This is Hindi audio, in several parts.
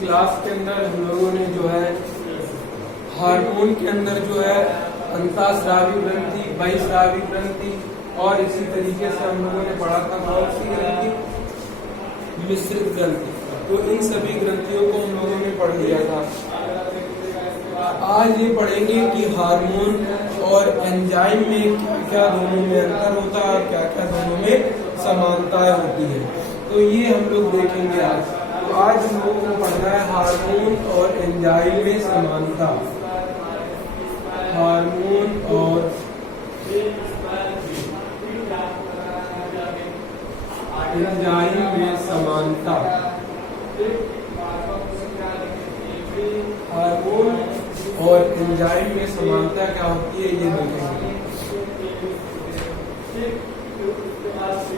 क्लास के अंदर हम लोगों ने जो है हार्मोन के अंदर जो है अंतःस्रावी ग्रंथि, बहिःस्रावी ग्रंथि और इसी तरीके से हम लोगों ने पढ़ा था कौन सी ग्रंथि, मिश्रित ग्रंथि। तो इन सभी ग्रंथियों को हम लोगों ने पढ़ लिया था। आज ये पढ़ेंगे कि हार्मोन और एंजाइम में क्या दोनों में अंतर होता है और क्या क्या दोनों में समानताएं होती है। तो ये हम लोग देखेंगे आज। तो आज हम लोगों को पढ़ना है हार्मोन और एंजाइम में समानता। हार्मोन और एंजाइम में समानता। हार्मोन और एंजाइम में समानता क्या होती है ये देखेंगे।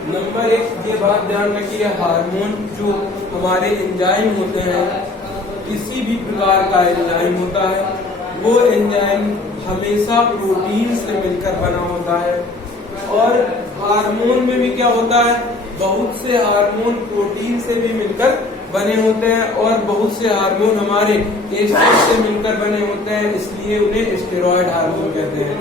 नंबर एक ये बात ध्यान रखिए, हार्मोन जो हमारे एंजाइम होते हैं, किसी भी प्रकार का एंजाइम होता है, वो एंजाइम हमेशा प्रोटीन से मिलकर बना होता है। और हार्मोन में भी क्या होता है, बहुत से हार्मोन प्रोटीन से भी मिलकर बने होते हैं और बहुत से हार्मोन हमारे एस्ट्रोजन से मिलकर बने होते हैं, इसलिए उन्हें स्टेरॉयड हार्मोन कहते हैं।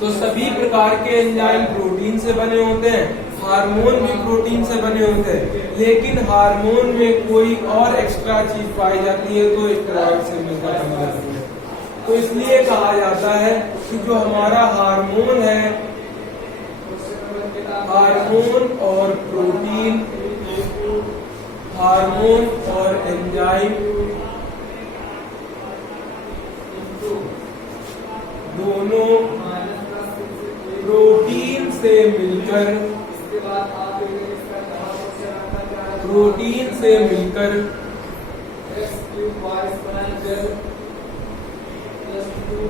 तो सभी प्रकार के एंजाइम प्रोटीन से बने होते हैं, हार्मोन भी प्रोटीन से बने होते हैं, लेकिन हार्मोन में कोई और एक्स्ट्रा चीज पाई जाती है तो स्टेरॉयड से मिलकर बन जाती है। तो इसलिए कहा जाता है कि जो हमारा हार्मोन है, हार्मोन और प्रोटीन, हार्मोन और एंजाइम दोनों प्रोटीन से मिलकर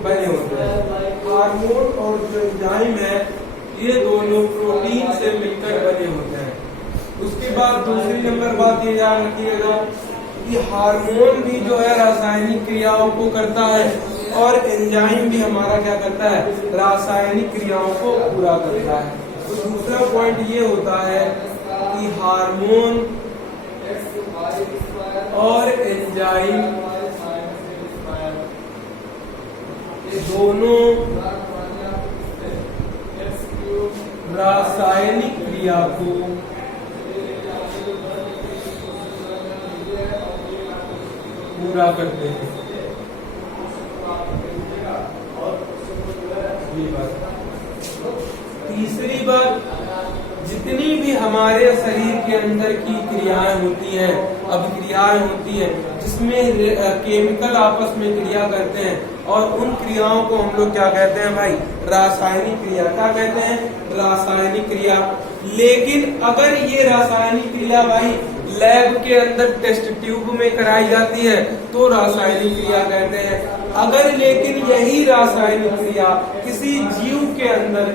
बने होते हैं। हार्मोन और जो एंजाइम है ये दोनों प्रोटीन से मिलकर बने होते हैं। उसके बाद दूसरी नंबर बात ये याद रखिएगा कि हार्मोन भी जो है रासायनिक क्रियाओं को करता है और एंजाइम भी हमारा क्या करता है, रासायनिक क्रियाओं को पूरा करता है। तो दूसरा पॉइंट ये होता है कि हार्मोन और एंजाइम दोनों रासायनिक क्रिया को पूरा करते हैं। ये बात। तीसरी बात, जितनी भी हमारे शरीर के अंदर की क्रियाएं होती हैं, अभिक्रियाएं होती हैं, जिसमें केमिकल आपस में क्रिया करते हैं, और उन क्रियाओं को हम लोग क्या कहते हैं भाई, रासायनिक क्रिया। क्या कहते हैं, रासायनिक क्रिया। लेकिन अगर ये रासायनिक क्रिया भाई लैब के अंदर टेस्ट ट्यूब में कराई जाती है तो रासायनिक क्रिया कहते हैं। अगर लेकिन यही रासायनिक क्रिया किसी जीव के अंदर,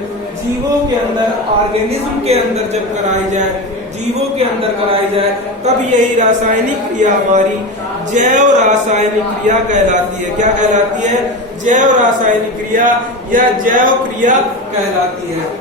जीवों के अंदर, ऑर्गेनिज्म के अंदर जब कराई जाए, जीवों के अंदर कराई जाए, तब यही रासायनिक क्रिया हमारी जैव रासायनिक क्रिया कहलाती है। क्या कहलाती है, जैव रासायनिक क्रिया या जैव क्रिया कहलाती है।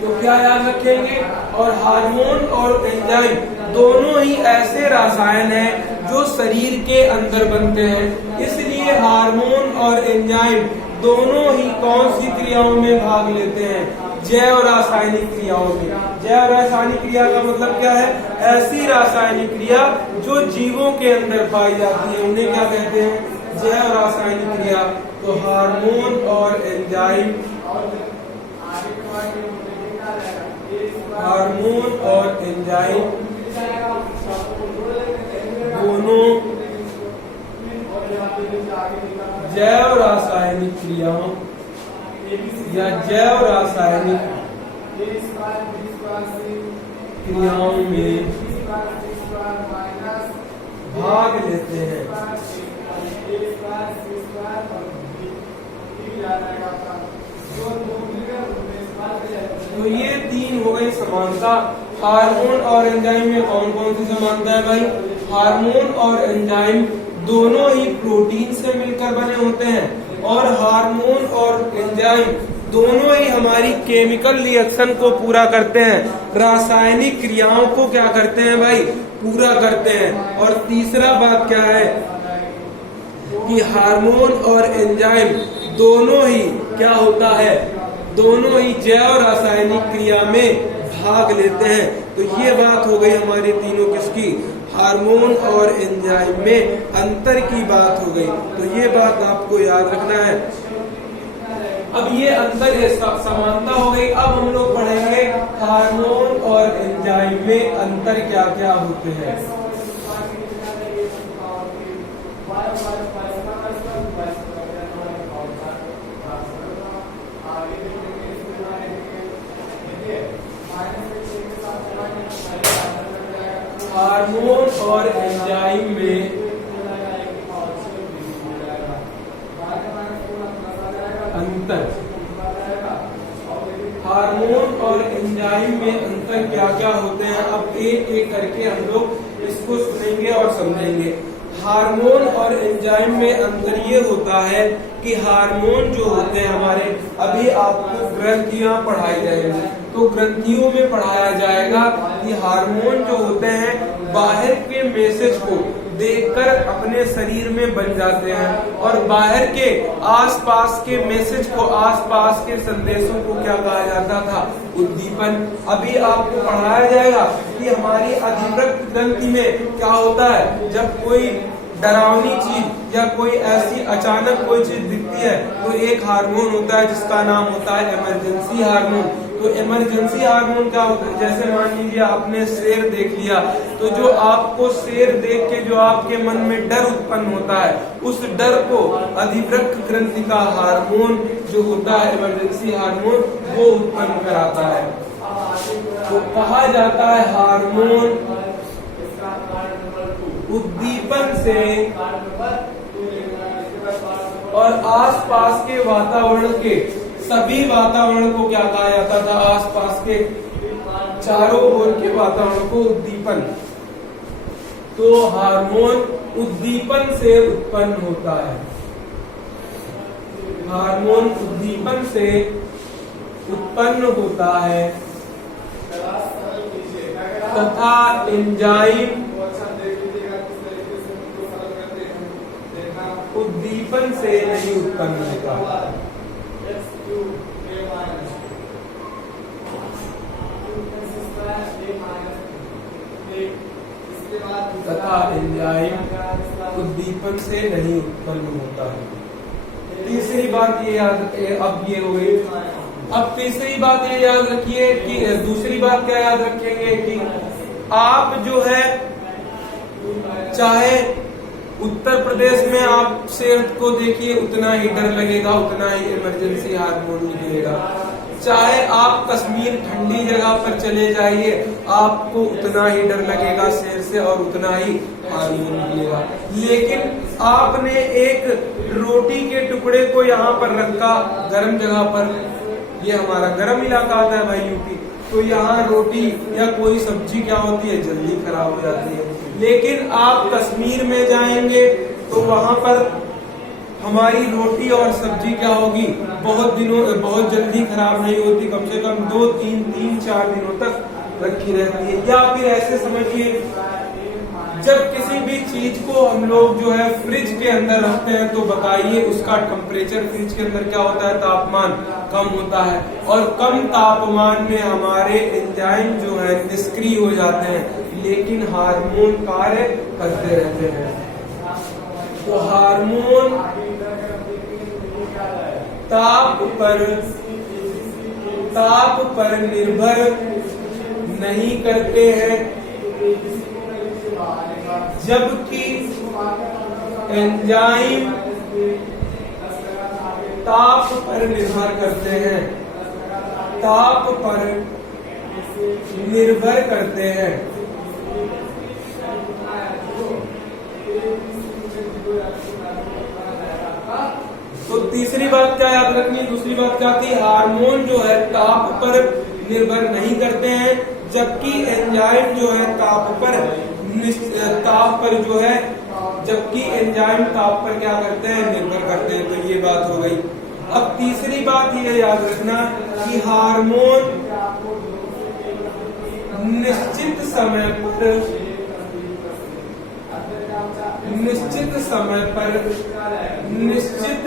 तो क्या याद रखेंगे, और हार्मोन और एंजाइम दोनों ही ऐसे रसायन हैं जो शरीर के अंदर बनते हैं, इसलिए हार्मोन और एंजाइम दोनों ही कौन सी क्रियाओं में भाग लेते हैं, जैव रासायनिक क्रियाओं में। जैव रासायनिक क्रिया का मतलब क्या है, ऐसी रासायनिक क्रिया जो जीवों के अंदर पाई जाती है, उन्हें क्या कहते हैं, जैव रासायनिक क्रिया। तो हार्मोन और एंजाइम, हार्मोन और एंजाइम दोनों जैव रासायनिक क्रियाओं या जैव रासायनिक क्रियाओं में भाग लेते हैं। तो ये तीन हो गई समानता। हार्मोन और एंजाइम में कौन कौन सी समानता है भाई, हार्मोन और एंजाइम दोनों ही प्रोटीन से मिलकर बने होते हैं, और हार्मोन और एंजाइम दोनों ही हमारी केमिकल रिएक्शन को पूरा करते हैं, रासायनिक क्रियाओं को क्या करते हैं भाई, पूरा करते हैं। और तीसरा बात क्या है कि हार्मोन और एंजाइम दोनों ही क्या होता है, दोनों ही जैव रासायनिक क्रिया में भाग लेते हैं। तो ये बात हो गई हमारी तीनों किसकी, हार्मोन और एंजाइम में अंतर की बात हो गई। तो ये बात आपको याद रखना है। अब ये अंतर समानता हो गई। अब हम लोग पढ़ेंगे हार्मोन और एंजाइम में अंतर क्या क्या होते हैं। हार्मोन और एंजाइम में अंतर, हार्मोन और एंजाइम में अंतर क्या क्या होते हैं, अब एक एक करके हम लोग इसको सुनेंगे और समझेंगे। हार्मोन और एंजाइम में अंतर ये होता है कि हार्मोन जो होते हैं हमारे, अभी आपको ग्रंथियां पढ़ाई जाएंगी तो ग्रंथियों में पढ़ाया जाएगा कि हार्मोन जो होते हैं बाहर के मैसेज को देखकर अपने शरीर में बन जाते हैं और बाहर के आसपास के मैसेज को, आसपास के संदेशों को क्या कहा जाता था, उद्दीपन। अभी आपको पढ़ाया जाएगा कि हमारी अधिवृक्क ग्रंथि में क्या होता है, जब कोई डरावनी चीज या कोई ऐसी अचानक कोई चीज दिखती है तो एक हार्मोन होता है जिसका नाम होता है इमरजेंसी हार्मोन। तो इमरजेंसी हार्मोन क्या होता है, जैसे मान लीजिए आपने शेर देख लिया तो जो आपको शेर देख के जो आपके मन में डर उत्पन्न होता है, उस डर को अधिवृक्क ग्रंथि का हार्मोन जो होता है इमरजेंसी हार्मोन वो उत्पन्न कराता है। तो कहा जाता है हार्मोन उद्दीपन से और आसपास के वातावरण के सभी वातावरण को क्या कहा जाता था, आसपास के चारों ओर के वातावरण को उद्दीपन। तो हार्मोन उद्दीपन से उत्पन्न होता है, हार्मोन उद्दीपन से उत्पन्न होता है तथा एंजाइम उद्दीपन से नहीं उत्पन्न होता। तथा एंजाइम उद्दीपन से नहीं उत्पन्न होता है। तीसरी बात ये याद, अब ये हो गई। अब तीसरी बात ये याद रखिए कि दूसरी बात क्या याद रखेंगे कि आप जो है चाहे उत्तर प्रदेश में आप शेर को देखिए उतना ही डर लगेगा, उतना ही इमरजेंसी हार्मोन निकलेगा। चाहे आप कश्मीर ठंडी जगह पर चले जाइए आपको उतना ही डर लगेगा शेर से और उतना ही हार्मोन निकलेगा। लेकिन आपने एक रोटी के टुकड़े को यहाँ पर रखा गर्म जगह पर, ये हमारा गर्म इलाका आता है भाई यूपी, तो यहाँ रोटी या कोई सब्जी क्या होती है, जल्दी खराब हो जाती है। लेकिन आप कश्मीर में जाएंगे तो वहां पर हमारी रोटी और सब्जी क्या होगी, बहुत जल्दी खराब नहीं होती, कम से कम 2-3-4 दिनों तक रखी रहती है। या फिर ऐसे समझिए जब किसी भी चीज को हम लोग जो है फ्रिज के अंदर रखते हैं तो बताइए उसका टेम्परेचर फ्रिज के अंदर क्या होता है, तापमान कम होता है और कम तापमान में हमारे एंजाइम जो है निष्क्रिय हो जाते हैं लेकिन हार्मोन कार्य करते रहते हैं। तो हार्मोन ताप पर निर्भर नहीं करते हैं जबकि एंजाइम ताप पर निर्भर करते हैं, ताप पर निर्भर करते हैं। तो तीसरी बात क्या याद रखनी, दूसरी बात क्या थी, हार्मोन जो है ताप पर निर्भर नहीं करते हैं जबकि एंजाइम जो है ताप पर जो है, जबकि एंजाइम ताप पर क्या करते हैं, निर्भर करते हैं। तो ये बात हो गई। अब तीसरी बात ये याद रखना कि हार्मोन निश्चित समय पर समय पर निश्चित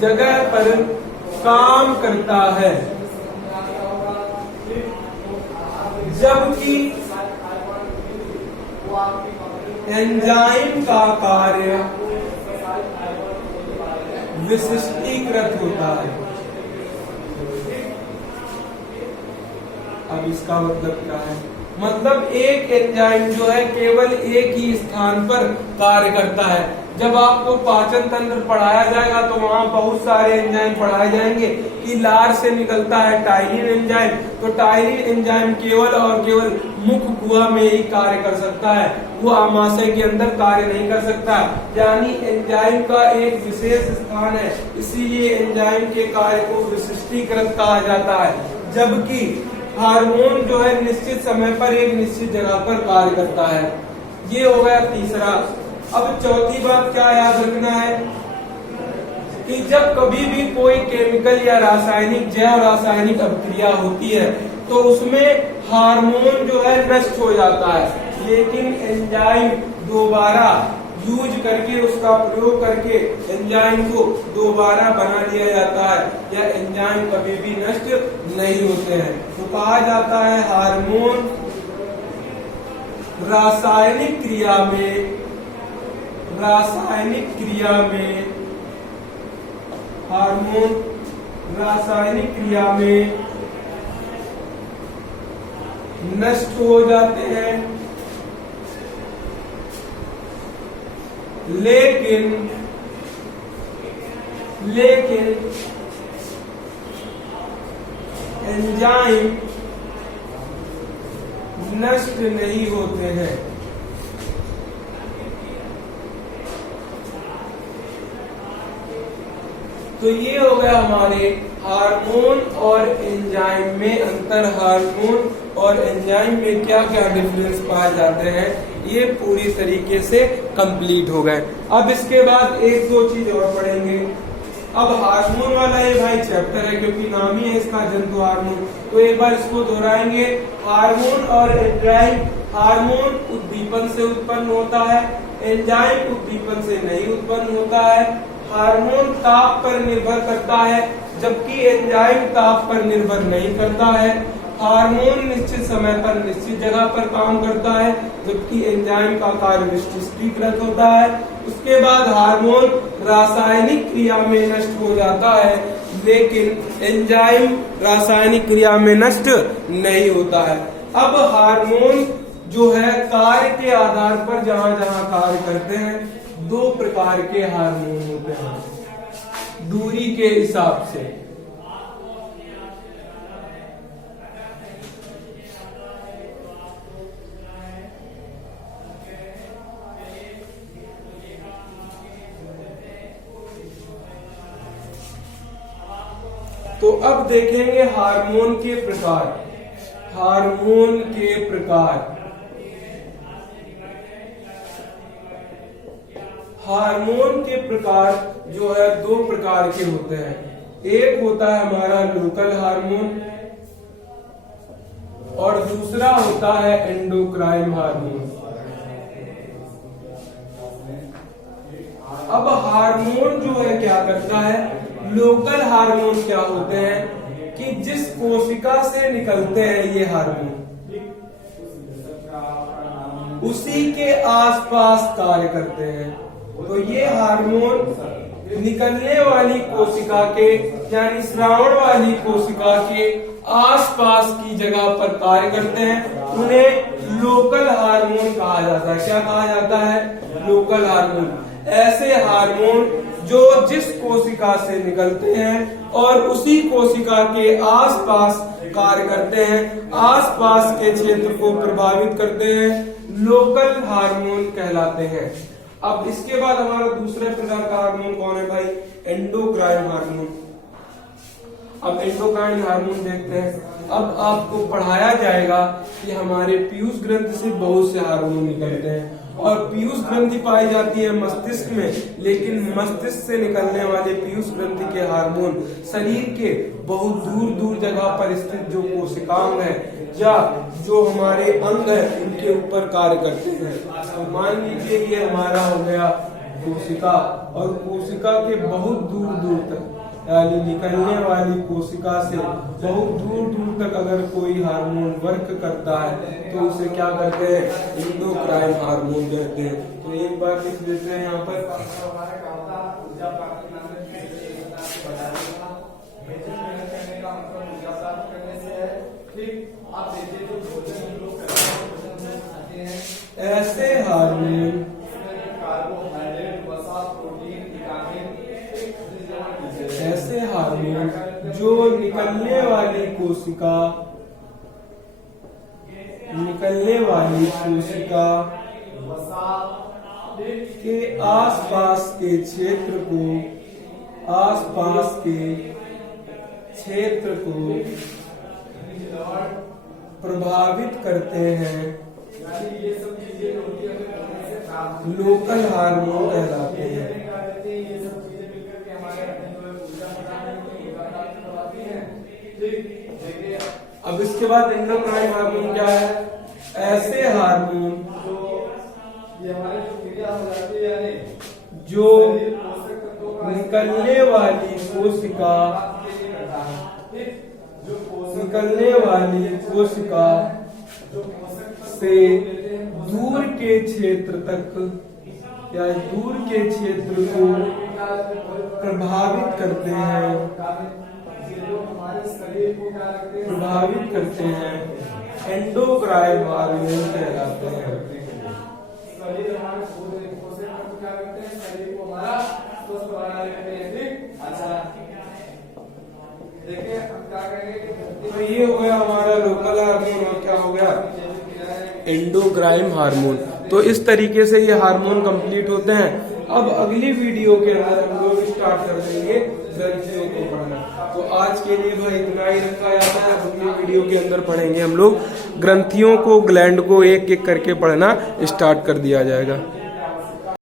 जगह पर काम करता है, जबकि एंजाइम का कार्य विशिष्टीकृत होता है। अब इसका मतलब क्या है? मतलब एक एंजाइम जो है केवल एक ही स्थान पर कार्य करता है। जब आपको पाचन तंत्र पढ़ाया जाएगा तो वहाँ बहुत सारे एंजाइम पढ़ाए जाएंगे कि लार से निकलता है टाइलिन एंजाइम, तो टाइलिन एंजाइम केवल और केवल मुख गुहा में ही कार्य कर सकता है, वो आमाशय के अंदर कार्य नहीं कर सकता। यानी एंजाइम का एक विशेष स्थान है, इसीलिए एंजाइम के कार्य को विशिष्टीकृत कहा जाता है। जबकि हार्मोन जो है निश्चित समय पर एक निश्चित जगह पर कार्य करता है। ये हो गया तीसरा। अब चौथी बात क्या याद रखना है कि जब कभी भी कोई केमिकल या रासायनिक जैव रासायनिक अभिक्रिया होती है तो उसमें हार्मोन जो है नष्ट हो जाता है, लेकिन एंजाइम दोबारा यूज करके उसका प्रयोग करके एंजाइम को दोबारा बना लिया जाता है, या एंजाइम कभी भी नष्ट नहीं होते हैं। तो कहा जाता है हार्मोन रासायनिक क्रिया में हार्मोन रासायनिक क्रिया में नष्ट हो जाते हैं, लेकिन एंजाइम नष्ट नहीं होते हैं। तो ये हो गया हमारे हार्मोन और एंजाइम में अंतर, हार्मोन और एंजाइम में क्या क्या डिफरेंस पाए जाते हैं, ये पूरी तरीके से कंप्लीट हो गए। अब इसके बाद एक दो चीज और पढ़ेंगे। अब हार्मोन वाला ये भाई चैप्टर है क्योंकि नाम ही है इसका जंतु हार्मोन, तो एक बार इसको दोहराएंगे। हार्मोन और एंजाइम, हार्मोन उद्दीपन से उत्पन्न होता है, एंजाइम उद्दीपन से नहीं उत्पन्न होता है। हार्मोन ताप पर निर्भर करता है जबकि एंजाइम ताप पर निर्भर नहीं करता है। हार्मोन निश्चित समय पर निश्चित जगह पर काम करता है जबकि एंजाइम का कार्य विशिष्टीकृत होता है। उसके बाद हार्मोन रासायनिक क्रिया में नष्ट हो जाता है, लेकिन एंजाइम रासायनिक क्रिया में नष्ट नहीं होता है। अब हार्मोन जो है कार्य के आधार पर जहां जहां कार्य करते हैं, दो प्रकार के हार्मोन होते हैं दूरी के हिसाब से। तो अब देखेंगे हार्मोन के प्रकार। हार्मोन के प्रकार, हार्मोन के प्रकार जो है दो प्रकार के होते हैं। एक होता है हमारा लोकल हार्मोन और दूसरा होता है एंडोक्राइन हार्मोन। अब हार्मोन जो है क्या करता है, लोकल हार्मोन क्या होते हैं कि जिस कोशिका से निकलते हैं ये हार्मोन उसी के आसपास कार्य करते हैं। तो ये हार्मोन निकलने वाली कोशिका के यानी श्रावण वाली कोशिका के आसपास की जगह पर कार्य करते हैं, उन्हें लोकल हार्मोन कहा जाता है। क्या कहा जाता है? Local hormone. ऐसे हार्मोन जो जिस कोशिका से निकलते हैं और उसी कोशिका के आसपास कार्य करते हैं, आसपास के क्षेत्र को प्रभावित करते हैं, लोकल हार्मोन कहलाते हैं। अब इसके बाद हमारा दूसरे प्रकार का हार्मोन कौन है भाई? Endocrine hormone. अब एंडोक्राइन हार्मोन देखते हैं। अब आपको पढ़ाया जाएगा कि हमारे पीयूष ग्रंथ से बहुत से हार्मोन निकलते हैं और पीयूष ग्रंथि पाई जाती है मस्तिष्क में, लेकिन मस्तिष्क से निकलने वाले पीयूष ग्रंथि के हार्मोन शरीर के बहुत दूर दूर जगह पर स्थित जो कोशिकांग है या जो हमारे अंग है उनके ऊपर कार्य करते हैं। तो मान लीजिए ये हमारा हो गया कोशिका, और कोशिका के बहुत दूर दूर तक यानी निकलने वाली कोशिका से बहुत दूर दूर तक अगर कोई हार्मोन वर्क करता है तो उसे क्या कहते हैं, एंडोक्राइन हार्मोन कहते हैं। तो एक बार लिख देते हैं यहाँ पर, ऐसे हार्मोन जो निकलने वाली कोशिका के आसपास के क्षेत्र को प्रभावित करते हैं, लोकल हार्मोन कहलाते हैं। अब इसके बाद एंडोक्राइन हार्मोन क्या है, ऐसे हार्मोन जो निकलने वाली कोशिका से दूर के क्षेत्र तक या दूर के क्षेत्र को प्रभावित करते हैं, एंडोक्राइन हार्मोन कहलाते हैं। तो ये हो गया हमारा लोकल हार्मोन, और क्या हो गया, एंडोक्राइन हार्मोन। तो इस तरीके से ये हार्मोन कंप्लीट होते हैं। अब अगली वीडियो के अंदर हम लोग स्टार्ट कर देंगे ग्रंथियों को पढ़ना। तो आज के लिए भाई इतना ही रखा जाता है। अगली वीडियो के अंदर पढ़ेंगे हम लोग ग्रंथियों को, ग्लैंड को एक एक करके पढ़ना स्टार्ट कर दिया जाएगा।